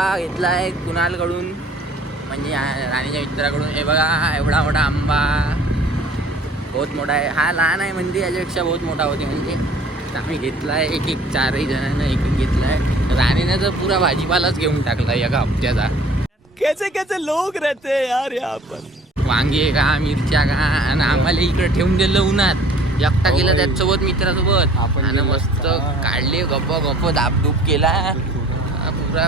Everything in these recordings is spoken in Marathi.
आंबा घेतलाय कुणालकडून, म्हणजे राणीच्या मित्राकडून. हे बघा एवढा मोठा आंबा, बहुत मोठा आहे. हा लहान आहे म्हणजे याच्यापेक्षा बहुत मोठा होते. म्हणजे आम्ही घेतलाय एक एक, चारही जणांना एक एक घेतलाय. राणीने तर पुरा भाजीपालाच घेऊन टाकला एका हप्त्याचा. कैसे कैसे लोक रहते यार यहाँ पर. वांगे का, मिरच्या का, आणि आम्हाला इकडे ठेवून दिलं उन्हात. एकटा गेला त्याच्यासोबत मित्रासोबत आणि मस्त काढले, गप्प गप्प दाबदूब केला पुरा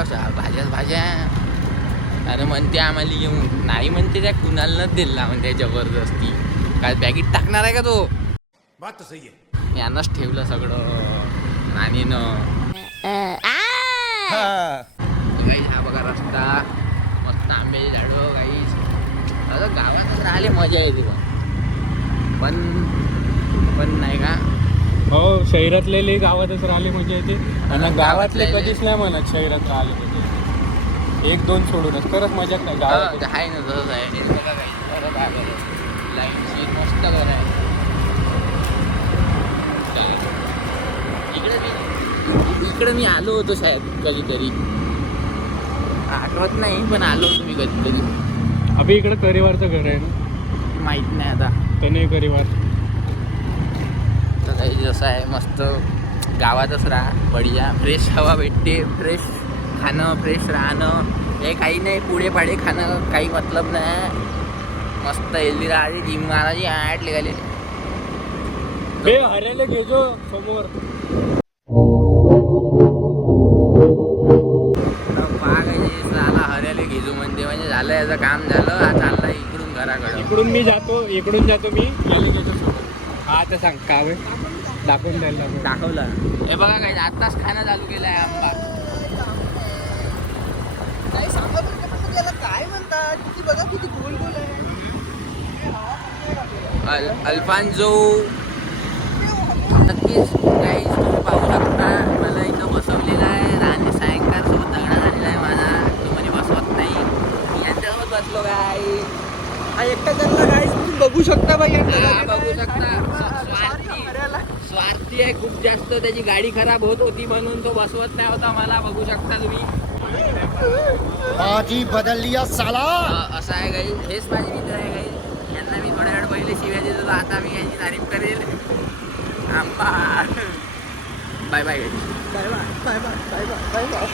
भाज्या. आणि म्हणते आम्हाला येऊन, नाही म्हणते त्या कुणालनंच दिला म्हणते जबरदस्ती. काय पॅकेट टाकणार आहे का तो? बात तर सही आहे. यानंच ठेवलं सगळं राणीनं. गाईस हा बघा रस्ता, मस्त आंब्याची झाडं गाईस. आता गावातच राहिले मजा येते पण नाही का. हो शहरातले गावातच राहिले मजा येते. आणि गावातले कधीच नाही म्हणत शहरात राहिले पाहिजे. एक दोन सोडूनच तरच मजा नाही. गावात आहे ना तसंच आहे. हे बघा काही खरं आहे, लाईन शीट मस्त घर आहे. इकडे मी आलो होतो शायद कधीतरी, आठवत नाही पण आलो होतो मी कधीतरी. अभि इकडे करिवारचं घर आहे ना, माहित नाही आता. तने करिवार तर काही जसं आहे मस्त गावातच राहा, बढिया. फ्रेश हवा भेटते, फ्रेश खाणं, फ्रेश राहणं. हे काही नाही पुढे पाडे खाणं, काही मतलब नाही. मस्त हेल्दी राहते. जिम मारायची ॲट निघाली. हे हऱ्याला घेजो समोर. हऱ्याला घेजो म्हणजे झालं, याचं काम झालं. हा चालला इकडून घराकडे. इकडून जातो मी याला घेतो सोबत. हा आता सांग काय दाखवून द्यायला दाखवलं. हे बघा काही आत्ताच खाणं चालू केलं आहे आंबा. काय म्हणतात किती बघा किती गोल गोल आहे. अल्फान्झो नक्कीच काही तुम्ही पाहू शकता. मला इथं बसवलेला आहे. राणी सायंकाळ सोबत झगडा झालेला आहे माझा. तो म्हणे बसवत नाही, मी यांच्यासोबत बसलो काय. हा एकटा करला गाईस, तुम्ही बघू शकता बाई. बघू शकता. स्वार्थी आहे खूप जास्त. त्याची गाडी खराब होत होती म्हणून तो बसवत नाही होता मला. बघू शकता तुम्ही. बाजी बदल लिया साला. असं आहे काही. हेच माझे मित्र आहे काही. यांना मी थोड्या वेळ पहिले शिव्या देत होतो, आता मी यांची तारीफ करेल. आंबा. Bye bye. Bye bye bye bye bye bye.